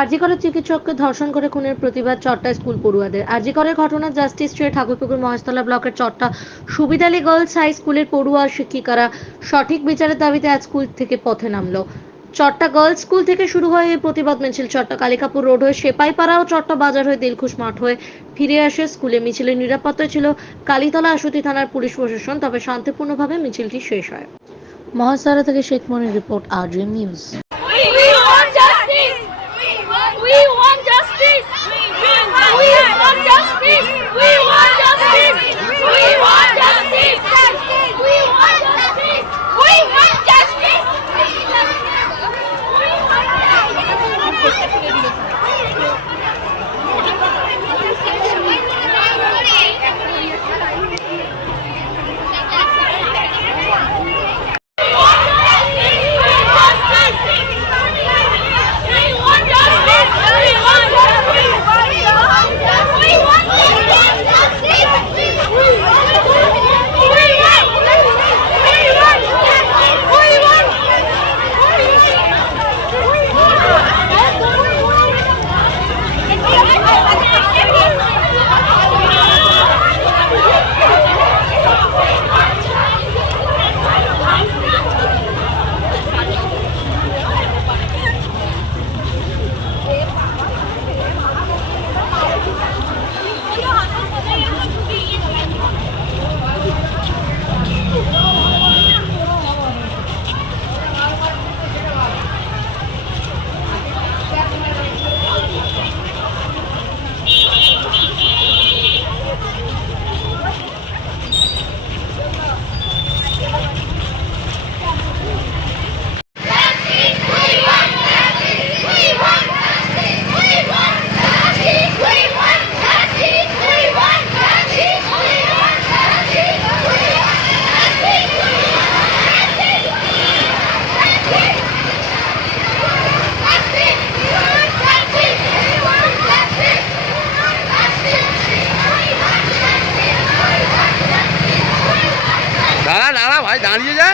আরজি করের চিকিৎসককে ধর্ষণ করে খুনের প্রতিবাদ চট্টা স্কুল পড়ুয়াদের। আরজি করের ঘটনা জাস্টিস চেয়ে ঠাকুরপুকুর মহেশতলা ব্লকের চট্টা সুবিদ আলী গার্লস হাই স্কুলের পড়ুয়া শিক্ষিকারা সঠিক বিচারের দাবিতে আজ স্কুল থেকে পথে নামলো। চট্টা গার্লস স্কুল থেকে শুরু হয় এই প্রতিবাদ মিছিল চট্টা কালিকাপুর রোড হয়ে সেপাইপাড়া ও চট্টা বাজার হয়ে দিলখুশ মাঠ হয়ে ফিরে আসে স্কুলে। মিছিলের নিরাপত্তায় ছিল কালীতলা আশুতি থানার পুলিশ প্রশাসন, তবে শান্তিপূর্ণভাবে মিছিলটি শেষ হয়। মহাসারা থেকে Sheikh Monir report, RGM news. We want justice. We want justice. We want justice. We want justice. We want justice. We want justice. We want justice. দাঁড়া দাঁড়া ভাই, দাঁড়িয়ে যা।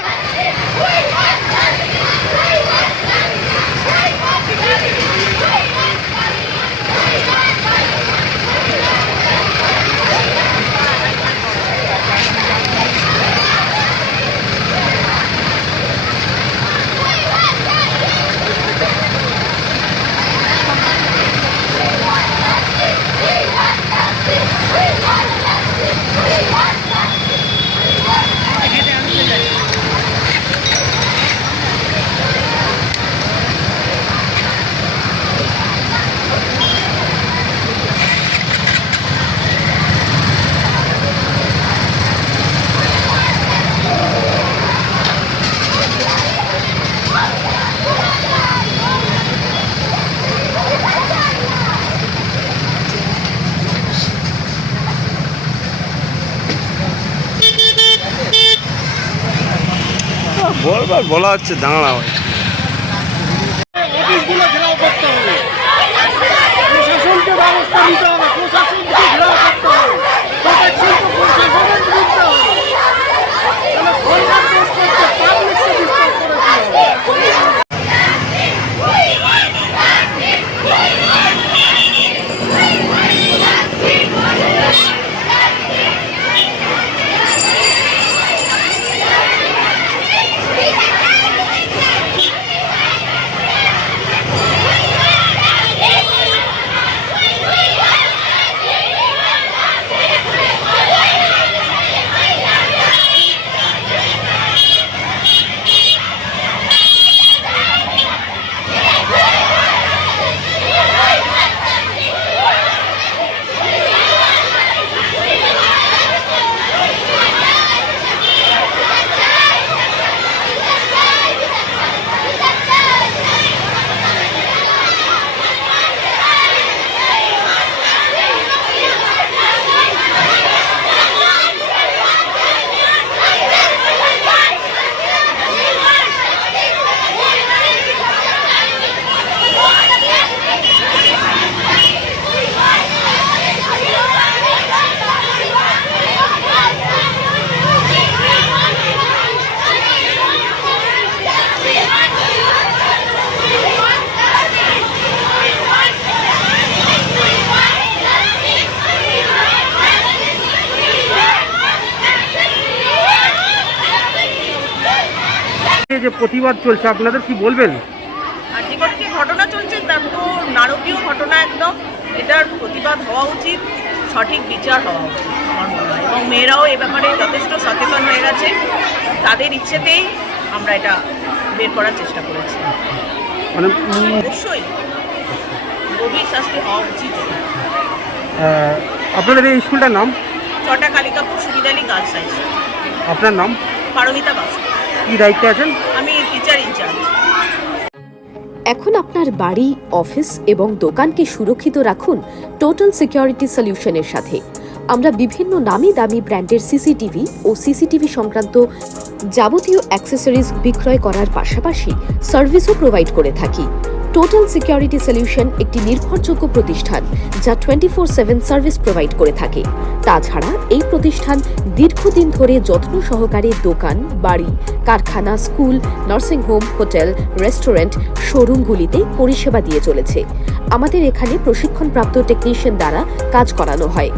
বলবার বলা হচ্ছে, দাঁড়া ভাই। অফিসগুলো ঘেরাও করতে হবে, প্রশাসনকে ব্যবস্থা নিতে হবে, প্রশাসনকে ঘেরাও করতে হবে, প্রোটেকশন তো প্রশাসনের দিতে হবে। তাহলে সরকার দোষ করছে, পাবলিককে ডিস্টার্ব করেছে। এই যে প্রতিবাদ চলছে আপনাদের কি বলবেন? আর যে কটা যে ঘটনা চলছে তার তো নারকীয় ঘটনা একদম, এটার প্রতিবাদ হওয়া উচিত, সঠিক বিচার হওয়া উচিত আমার মনে হয়। এবং মেয়েরাও এ ব্যাপারে যথেষ্ট সচেতন হয়ে গেছে, তাদের ইচ্ছেতেই আমরা এটা বের করার চেষ্টা করেছি। মানে অবশ্যই গভীর শাস্তি হওয়া উচিত। আপনাদের এই স্কুলটার নাম? চটা কালিকাপুর সুবিদালি গার্লস হাই স্কুল। আপনার নাম? পারমিতা বাসু। কি দায়িত্বে আছেন? আমি টিচার ইনচার্জ। এখন আপনার বাড়ি, অফিস এবং দোকানকে সুরক্ষিত রাখুন টোটাল সিকিউরিটি সলিউশনের সাথে। আমরা বিভিন্ন নামি দামি ব্র্যান্ডের সিসিটিভি ও সিসিটিভি সংক্রান্ত যাবতীয় অ্যাক্সেসরিজ বিক্রয় করার পাশাপাশি সার্ভিসও প্রোভাইড করে থাকি। টোটাল সিকিউরিটি সলিউশন একটি নির্ভরযোগ্য প্রতিষ্ঠান যা 24/7 সার্ভিস প্রোভাইড করে থাকে। তাছাড়া এই প্রতিষ্ঠান দীর্ঘদিন ধরে যত্ন সহকারে দোকান, বাড়ি, কারখানা, স্কুল, নার্সিংহোম, হোটেল, রেস্টুরেন্ট, শোরুমগুলিতে পরিষেবা দিয়ে চলেছে। আমাদের এখানে প্রশিক্ষণপ্রাপ্ত টেকনিশিয়ান দ্বারা কাজ করানো হয়।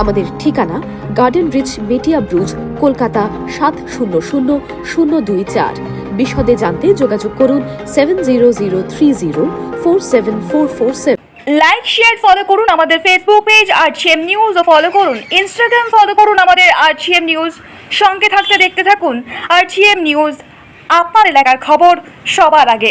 আমাদের ঠিকানা গার্ডেন রিচ, মেটিয়া ব্রুজ, কলকাতা 700024। বিশদে জানতে যোগাযোগ করুন 7003047447। লাইক শেয়ার ফলো করুন আমাদের ফেসবুক পেজ আরজিএম নিউজ ও ফলো করুন ইনস্টাগ্রাম ফলো করুন আমাদের আরজিএম নিউজ। সঙ্গে থাকতে দেখতে থাকুন আরজিএম নিউজ, আপনার এলাকার খবর সবার আগে।